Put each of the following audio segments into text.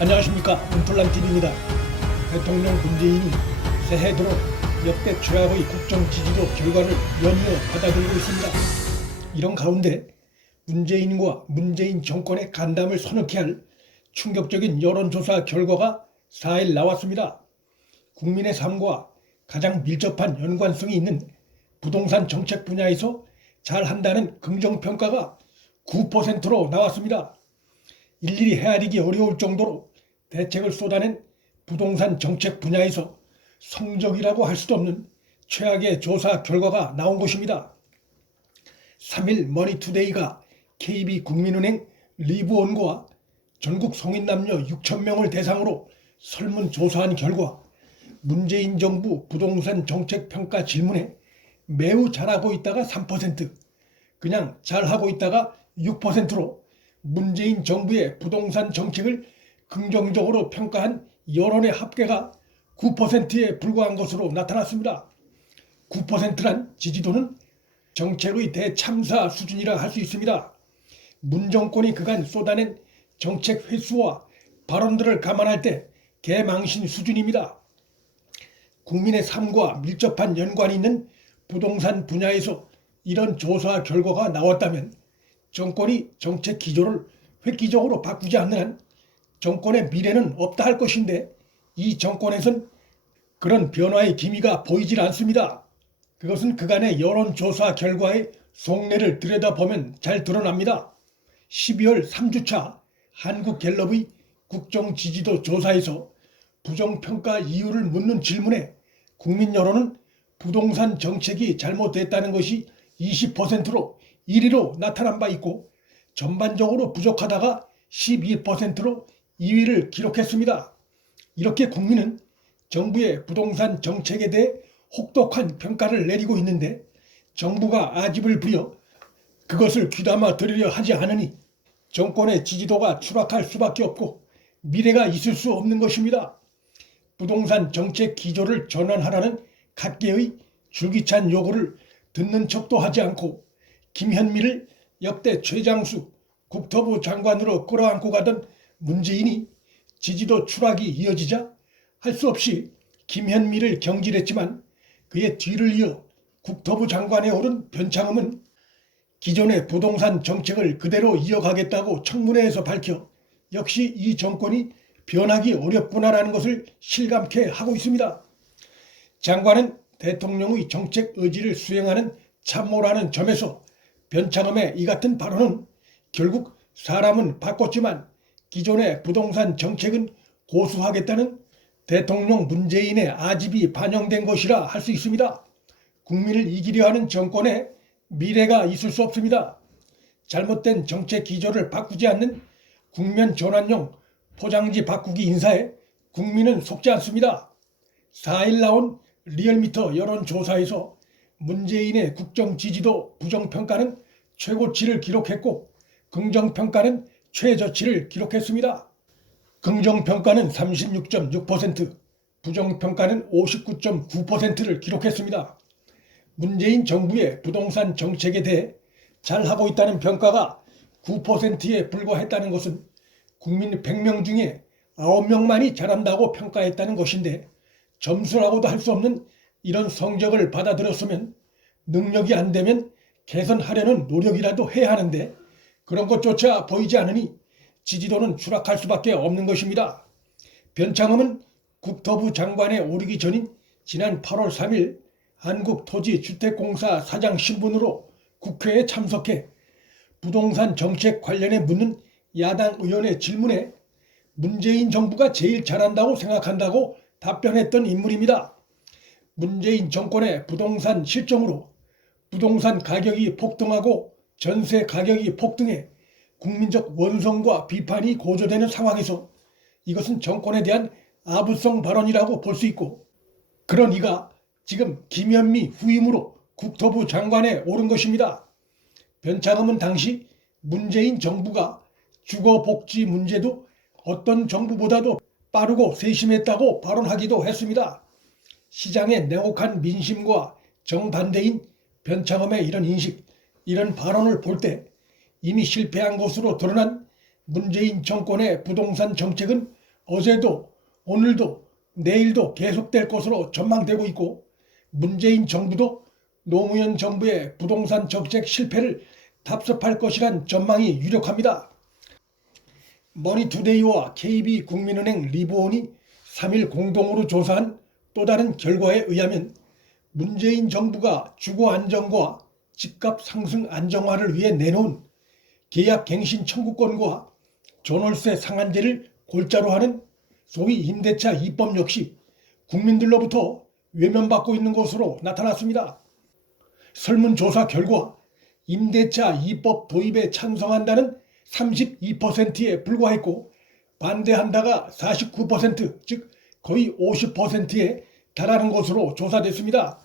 안녕하십니까 운플란TV입니다. 대통령 문재인이 새해 들어 역대 최악의 국정 지지도 결과를 연이어 받아들이고 있습니다. 이런 가운데 문재인과 문재인 정권의 간담을 서늘케 할 충격적인 여론조사 결과가 4일 나왔습니다. 국민의 삶과 가장 밀접한 연관성이 있는 부동산 정책 분야에서 잘한다는 긍정평가가 9%로 나왔습니다. 일일이 헤아리기 어려울 정도로 대책을 쏟아낸 부동산 정책 분야에서 성적이라고 할 수도 없는 최악의 조사 결과가 나온 것입니다. 3일 머니투데이가 KB 국민은행 리브원과 전국 성인 남녀 6천 명을 대상으로 설문조사한 결과 문재인 정부 부동산 정책 평가 질문에 매우 잘하고 있다가 3%, 그냥 잘하고 있다가 6%로 문재인 정부의 부동산 정책을 긍정적으로 평가한 여론의 합계가 9%에 불과한 것으로 나타났습니다. 9%란 지지도는 정책의 대참사 수준이라 할 수 있습니다. 문 정권이 그간 쏟아낸 정책 횟수와 발언들을 감안할 때 개망신 수준입니다. 국민의 삶과 밀접한 연관이 있는 부동산 분야에서 이런 조사 결과가 나왔다면 정권이 정책 기조를 획기적으로 바꾸지 않는 한 정권의 미래는 없다 할 것인데 이 정권에선 그런 변화의 기미가 보이질 않습니다. 그것은 그간의 여론조사 결과의 속내를 들여다보면 잘 드러납니다. 12월 3주차 한국갤럽의 국정지지도 조사에서 부정평가 이유를 묻는 질문에 국민 여론은 부동산 정책이 잘못됐다는 것이 20%로 1위로 나타난 바 있고 전반적으로 부족하다가 12%로 2위를 기록했습니다. 이렇게 국민은 정부의 부동산 정책에 대해 혹독한 평가를 내리고 있는데 정부가 아집을 부려 그것을 귀담아 들으려 하지 않으니 정권의 지지도가 추락할 수밖에 없고 미래가 있을 수 없는 것입니다. 부동산 정책 기조를 전환하라는 각계의 줄기찬 요구를 듣는 척도 하지 않고 김현미를 역대 최장수 국토부 장관으로 끌어안고 가던 문재인이 지지도 추락이 이어지자 할 수 없이 김현미를 경질했지만 그의 뒤를 이어 국토부 장관에 오른 변창흠은 기존의 부동산 정책을 그대로 이어가겠다고 청문회에서 밝혀 역시 이 정권이 변하기 어렵구나라는 것을 실감케 하고 있습니다. 장관은 대통령의 정책 의지를 수행하는 참모라는 점에서 변창흠의 이 같은 발언은 결국 사람은 바꿨지만 기존의 부동산 정책은 고수하겠다는 대통령 문재인의 아집이 반영된 것이라 할 수 있습니다. 국민을 이기려 하는 정권에 미래가 있을 수 없습니다. 잘못된 정책 기조를 바꾸지 않는 국면 전환용 포장지 바꾸기 인사에 국민은 속지 않습니다. 4일 나온 리얼미터 여론조사에서 문재인의 국정 지지도 부정평가는 최고치를 기록했고 긍정평가는 최저치를 기록했습니다. 긍정평가는 36.6%, 부정평가는 59.9%를 기록했습니다. 문재인 정부의 부동산 정책에 대해 잘하고 있다는 평가가 9%에 불과했다는 것은 국민 100명 중에 9명만이 잘한다고 평가했다는 것인데 점수라고도 할 수 없는 이런 성적을 받아들였으면 능력이 안 되면 개선하려는 노력이라도 해야 하는데 그런 것조차 보이지 않으니 지지도는 추락할 수밖에 없는 것입니다. 변창흠은 국토부 장관에 오르기 전인 지난 8월 3일 한국토지주택공사 사장 신분으로 국회에 참석해 부동산 정책 관련해 묻는 야당 의원의 질문에 문재인 정부가 제일 잘한다고 생각한다고 답변했던 인물입니다. 문재인 정권의 부동산 실정으로 부동산 가격이 폭등하고 전세 가격이 폭등해 국민적 원성과 비판이 고조되는 상황에서 이것은 정권에 대한 아부성 발언이라고 볼 수 있고 그런 이가 지금 김현미 후임으로 국토부 장관에 오른 것입니다. 변창흠은 당시 문재인 정부가 주거복지 문제도 어떤 정부보다도 빠르고 세심했다고 발언하기도 했습니다. 시장의 냉혹한 민심과 정반대인 변창흠의 이런 인식, 이런 발언을 볼 때 이미 실패한 것으로 드러난 문재인 정권의 부동산 정책은 어제도 오늘도 내일도 계속될 것으로 전망되고 있고 문재인 정부도 노무현 정부의 부동산 정책 실패를 답습할 것이란 전망이 유력합니다. 머니투데이와 KB 국민은행 리보온이 3일 공동으로 조사한 또 다른 결과에 의하면 문재인 정부가 주거 안정과 집값 상승 안정화를 위해 내놓은 계약 갱신 청구권과 전월세 상한제를 골자로 하는 소위 임대차 입법 역시 국민들로부터 외면받고 있는 것으로 나타났습니다. 설문조사 결과 임대차 입법 도입에 찬성한다는 32%에 불과했고 반대한다가 49%, 즉 거의 50%에 달하는 것으로 조사됐습니다.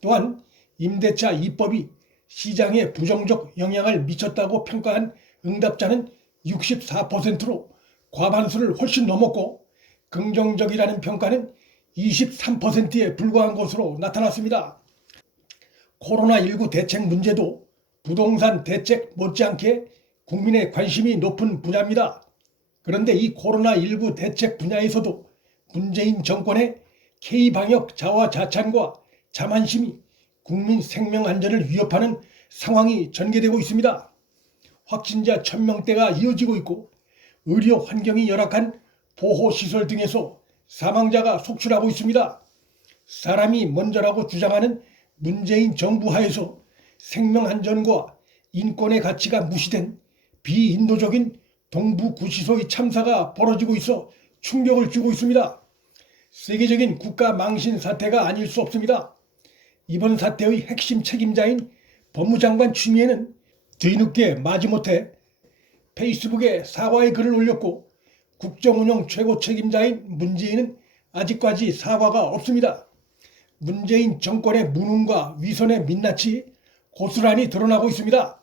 또한 임대차 입법이 시장에 부정적 영향을 미쳤다고 평가한 응답자는 64%로 과반수를 훨씬 넘었고 긍정적이라는 평가는 23%에 불과한 것으로 나타났습니다. 코로나19 대책 문제도 부동산 대책 못지않게 국민의 관심이 높은 분야입니다. 그런데 이 코로나19 대책 분야에서도 문재인 정권의 K방역 자화자찬과 자만심이 국민 생명 안전을 위협하는 상황이 전개되고 있습니다. 확진자 1000명대가 이어지고 있고 의료 환경이 열악한 보호시설 등에서 사망자가 속출하고 있습니다. 사람이 먼저라고 주장하는 문재인 정부 하에서 생명 안전과 인권의 가치가 무시된 비인도적인 동부 구치소의 참사가 벌어지고 있어 충격을 주고 있습니다. 세계적인 국가 망신 사태가 아닐 수 없습니다. 이번 사태의 핵심 책임자인 법무장관 추미애는 뒤늦게 마지못해 페이스북에 사과의 글을 올렸고 국정운영 최고 책임자인 문재인은 아직까지 사과가 없습니다. 문재인 정권의 무능과 위선의 민낯이 고스란히 드러나고 있습니다.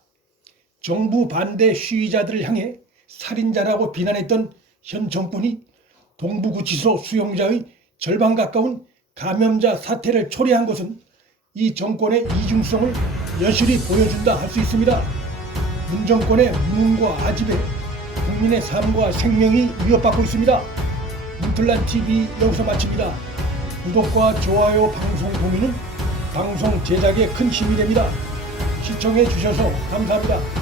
정부 반대 시위자들을 향해 살인자라고 비난했던 현 정권이 동부구치소 수용자의 절반 가까운 감염자 사태를 초래한 것은 이 정권의 이중성을 여실히 보여준다 할 수 있습니다. 문 정권의 무능과 아집에 국민의 삶과 생명이 위협받고 있습니다. 문틀란 TV 여기서 마칩니다. 구독과 좋아요 방송 공유는 방송 제작에 큰 힘이 됩니다. 시청해 주셔서 감사합니다.